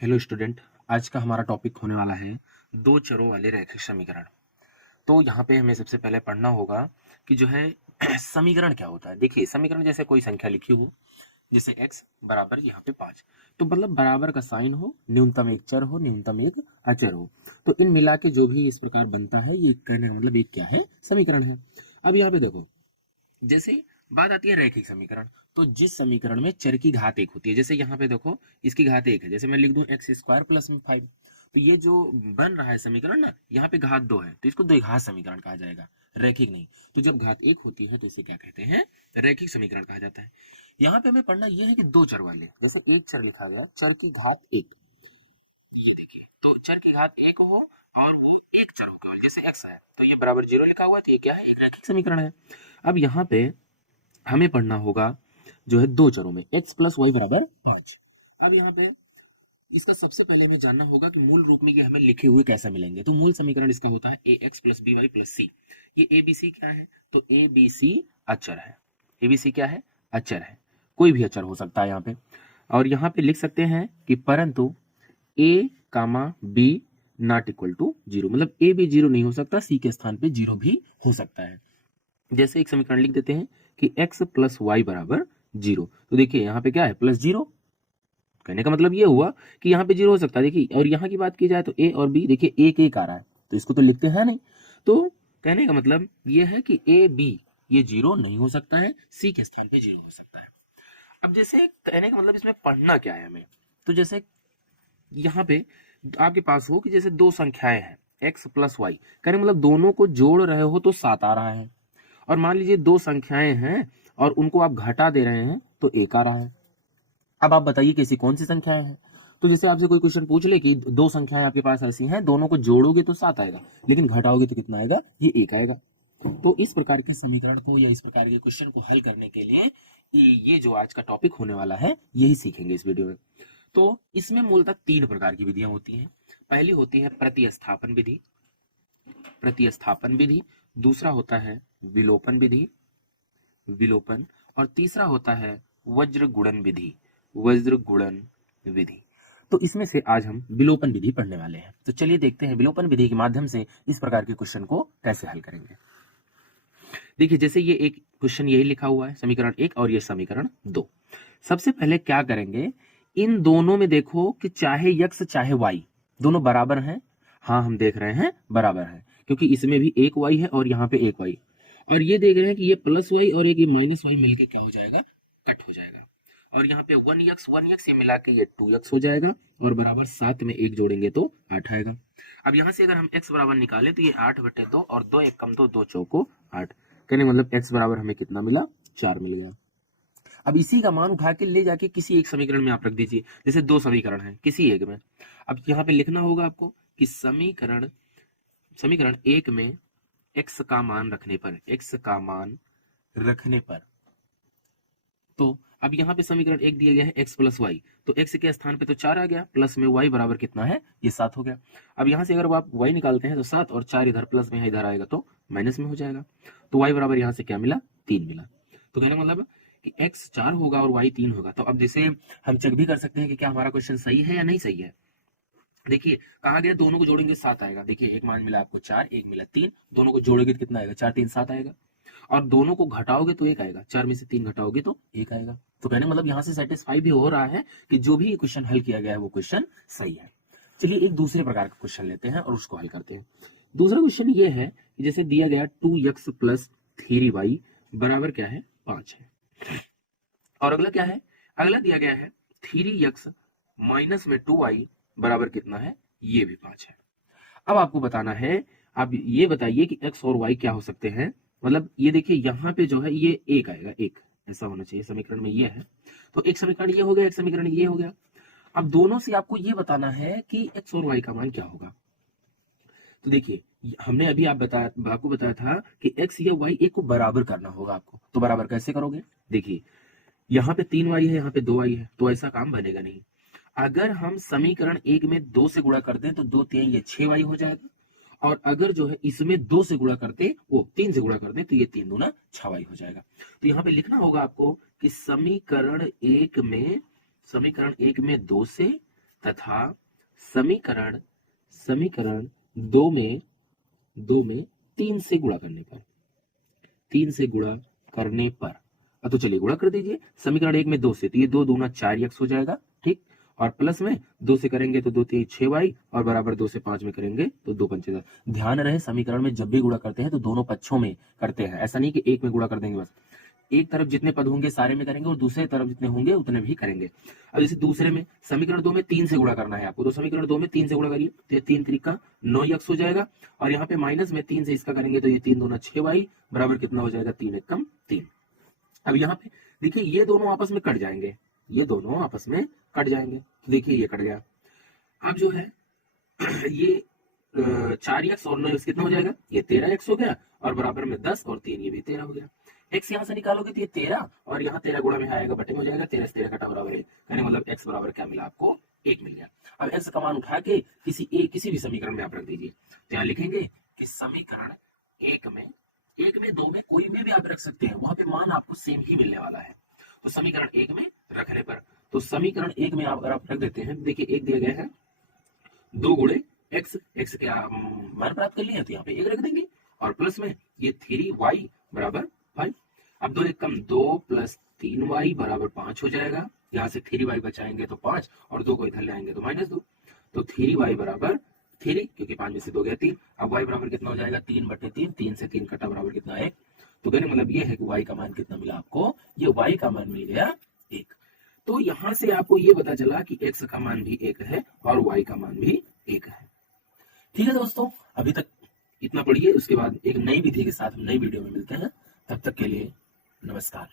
Hello student. आज का हमारा टॉपिक होने वाला है दो चरों वाले रैखिक समीकरण। तो यहाँ पे हमें सबसे पहले पढ़ना होगा कि जो है समीकरण क्या होता है। देखिए, समीकरण जैसे कोई संख्या लिखी हो, जैसे x बराबर यहाँ पे 5, तो मतलब बराबर का साइन हो, न्यूनतम एक चर हो, न्यूनतम एक अचर हो, तो इन मिला के जो भी इस प्रकार बनता है, ये कहने का मतलब एक क्या है, समीकरण है। अब यहाँ पे देखो, जैसे बात आती है रैखिक समीकरण, तो जिस समीकरण में चर की घात एक होती है, जैसे यहाँ पे देखो इसकी घात एक है, जैसे मैं लिख दूं एक्स स्क्वायर प्लस में 5, तो ये जो बन रहा है समीकरण ना, यहाँ पे घात 2 है, तो इसको द्विघात समीकरण कहा जाएगा, रैखिक नहीं। तो जब घात एक होती है तो इसे क्या कहते हैं, रैखिक समीकरण कहा जाता है। यहाँ पे हमें पढ़ना यह है कि दो चर वाले, जैसे एक चर लिखा गया, चर की घात एक, ये देखिए, तो चर की घात एक हो और वो एक चर हो केवल, जैसे एक्स है, तो ये बराबर 0 लिखा हुआ है, तो ये क्या है, एक रैखिक समीकरण है। अब यहाँ पे हमें पढ़ना होगा जो है दो चरों में x प्लस वाई बराबर 5। अब यहाँ पे इसका सबसे पहले हमें जानना होगा कि मूल रूप में ये हमें लिखे हुए कैसे मिलेंगे। तो मूल समीकरण इसका होता है A X plus B Y plus C. ये ए बी सी क्या है, तो ए बी सी अचर है। ए बी सी क्या है, अचर है, कोई भी अचर हो सकता है यहाँ पे। और यहाँ पे लिख सकते हैं कि परंतु ए कामा बी नॉट इक्वल टू 0, मतलब ए भी 0 नहीं हो सकता, सी के स्थान पे 0 भी हो सकता है। जैसे एक समीकरण लिख देते हैं कि x प्लस वाई बराबर 0, तो देखिए यहाँ पे क्या है, प्लस 0, कहने का मतलब ये हुआ कि यहाँ पे 0 हो सकता है। देखिए, और यहाँ की बात की जाए तो a और b, देखिए एक एक आ रहा है, तो इसको तो लिखते हैं नहीं, तो कहने का मतलब ये है कि a b ये 0 नहीं हो सकता है, c के स्थान पे 0 हो सकता है। अब जैसे कहने का मतलब इसमें पढ़ना क्या है हमें, तो जैसे यहाँ पे आपके पास हो कि जैसे दो संख्याएं हैं x प्लस वाई, कहने मतलब दोनों को जोड़ रहे हो तो 7 आ रहा है, और मान लीजिए दो संख्याएं हैं और उनको आप घटा दे रहे हैं तो एक आ रहा है। अब आप बताइए कैसी कौन सी संख्याएं हैं। तो जैसे आपसे कोई क्वेश्चन पूछ ले कि दो संख्याएं आपके पास ऐसी हैं, दोनों को जोड़ोगे तो 7 आएगा, लेकिन घटाओगे तो कितना आएगा, ये एक आएगा। तो इस प्रकार के समीकरण को या इस प्रकार के क्वेश्चन को हल करने के लिए ये जो आज का टॉपिक होने वाला है, यही सीखेंगे इस वीडियो में। तो इसमें मूलतः तीन प्रकार की विधियां होती हैं। पहली होती है प्रतिस्थापन विधि, प्रतिस्थापन विधि, दूसरा होता है विलोपन विधि, विलोपन, और तीसरा होता है वज्र गुणन विधि, वज्र गुणन विधि। तो इसमें से आज हम विलोपन विधि पढ़ने वाले हैं। तो चलिए देखते हैं विलोपन विधि के माध्यम से इस प्रकार के क्वेश्चन को कैसे हल करेंगे। देखिए, जैसे ये एक क्वेश्चन यही लिखा हुआ है, समीकरण 1 और ये समीकरण 2। सबसे पहले क्या करेंगे, इन दोनों में देखो कि चाहे x चाहे y दोनों बराबर हैं। हाँ, हम देख रहे हैं बराबर है, क्योंकि इसमें भी एक y है और यहाँ पे एक y, और ये देख रहे हैं कि ये प्लस y और एक ये माइनस y मिलके क्या हो जाएगा, कट हो जाएगा। और यहाँ पे 1x ये मिला के ये 2x हो जाएगा, और बराबर 7 में एक जोड़ेंगे तो 8 आएगा। अब यहाँ से अगर हम x बराबर निकाले तो ये 8/2, और 2 एक कम 2, 2 चौको 8, कहने मतलब x बराबर हमें कितना मिला, 4 मिल गया। अब इसी का मान उठा के ले जाके किसी एक समीकरण में आप रख दीजिए, जैसे दो समीकरण है किसी एक में। अब यहाँ पे लिखना होगा आपको कि समीकरण समीकरण एक में x का मान रखने पर, x का मान रखने पर, तो अब यहाँ पे समीकरण एक दिया गया है x प्लस वाई, तो x के स्थान पे तो 4 आ गया, प्लस में y बराबर कितना है, ये 7 हो गया। अब यहाँ से अगर आप y निकालते हैं तो 7 और 4 इधर प्लस में है, इधर आएगा तो माइनस में हो जाएगा, तो y बराबर यहाँ से क्या मिला, 3 मिला। तो कहने मतलब कि x 4 होगा और y 3 होगा। तो अब जैसे हम चेक भी कर सकते हैं कि क्या हमारा क्वेश्चन सही है या नहीं सही है। देखिए, कहा गया दोनों को जोड़ेंगे 7 आएगा, देखिए एक मान मिला आपको 4, एक मिला 3, दोनों को जोड़ोगे तो कितना आएगा, 4 3 7 आएगा, और दोनों को घटाओगे तो एक आएगा, 4 में से 3 घटाओगे तो एक आएगा। तो कहने मतलब यहाँ से सेटिस्फाई भी हो रहा है कि जो भी क्वेश्चन हल किया गया है वो क्वेश्चन सही है। चलिए एक दूसरे प्रकार का क्वेश्चन लेते हैं और उसको हल करते हैं। दूसरा क्वेश्चन ये है कि जैसे दिया गया 2x प्लस 3y बराबर क्या है, 5 है, और अगला क्या है, अगला दिया गया है 3x माइनस में 2y बराबर कितना है, ये भी 5 है। अब आपको बताना है, आप ये बताइए कि x और y क्या हो सकते हैं। मतलब ये देखिए यहाँ पे जो है ये एक आएगा, एक ऐसा होना चाहिए, समीकरण में ये है, तो एक समीकरण ये हो गया, एक समीकरण ये हो गया। अब दोनों से आपको ये बताना है कि x और y का मान क्या होगा। तो देखिए, हमने अभी आपको बताया था कि x या y एक को बराबर करना होगा आपको, तो बराबर कैसे करोगे। देखिए, यहाँ पे 3y है, यहाँ पे 2y है, तो ऐसा काम बनेगा नहीं। अगर हम समीकरण एक में 2 से गुणा कर दें तो 2 3 ये 6y हो जाएगा, और अगर जो है इसमें 2 से गुणा करते, वो 3 से गुणा कर दे तो ये 3 दूना 6y हो जाएगा। तो यहाँ पे लिखना होगा आपको कि समीकरण एक में 2 से तथा समीकरण समीकरण दो में 3 से गुणा करने पर 3 से गुणा करने पर तो चलिए गुणा कर दीजिए। समीकरण 1 में 2 से, तो ये 2 दूना 4x हो जाएगा, ठीक। और प्लस में 2 से करेंगे तो 2 3 6y और बराबर 2 से 5 में करेंगे तो 2 पंचे 10। ध्यान रहे समीकरण में जब भी गुणा करते हैं तो दोनों पक्षों में करते हैं, ऐसा नहीं कि एक में गुणा कर देंगे बस। एक तरफ जितने पद होंगे सारे में करेंगे और दूसरे तरफ जितने होंगे उतने भी करेंगे। अब जैसे दूसरे में समीकरण 2 में 3 से गुणा करना है आपको, तो समीकरण 2 में 3 से गुणा करिए तो ये 3 त्रिका 9x हो जाएगा। और यहाँ पे माइनस में 3 से इसका करेंगे तो ये 3 दूना 6y बराबर कितना हो जाएगा 3 एकम 3। अब यहाँ पे देखिए ये दोनों आपस में कट जाएंगे, ये दोनों आपस में कट जाएंगे, तो देखिए ये कट गया। अब जो है ये 4x और 9x कितना हो जाएगा, ये 13x हो गया और बराबर में 10 और 3 ये भी 13 हो गया। x यहाँ से निकालोगे तो ये 13 और यहाँ 13 गुणा में आएगा बटे में हो जाएगा 13 से 13 कटा बराबर 1, यानी मतलब x बराबर क्या मिला आपको 1 मिल गया। अब x का मान उठा के किसी भी समीकरण में आप रख दीजिए, तो यहाँ लिखेंगे कि समीकरण 1 में 2 में कोई में भी आप रख सकते हैं, वहां पे मान आपको सेम ही मिलने वाला है। तो समीकरण 1 में रखने पर, तो समीकरण 1 में अगर आप रख देते हैं, देखिए 1 दिया गया है 2 गुणे x के मान प्राप्त कर लिए तो यहाँ पे 1 रख देंगे और प्लस में ये 3y बराबर 5। अब 2 1 कम 2 प्लस 3y बराबर 5 हो जाएगा। यहाँ से 3y बचाएंगे तो 5 और 2 को इधर ले आएंगे तो -2, तो 3y बराबर 3, क्योंकि 5 में से 2 गया 3। अब y बराबर कितना हो जाएगा 3 बटे 3, 3 से 3 कटा बराबर कितना 1। तो कहने मतलब ये है कि y का मान कितना मिला आपको, ये y का मान मिल गया 1। तो यहां से आपको ये पता चला कि x का मान भी 1 है और y का मान भी 1 है। ठीक है दोस्तों, अभी तक इतना पढ़िए, उसके बाद एक नई विधि के साथ नई वीडियो में मिलते हैं। तब तक के लिए नमस्कार।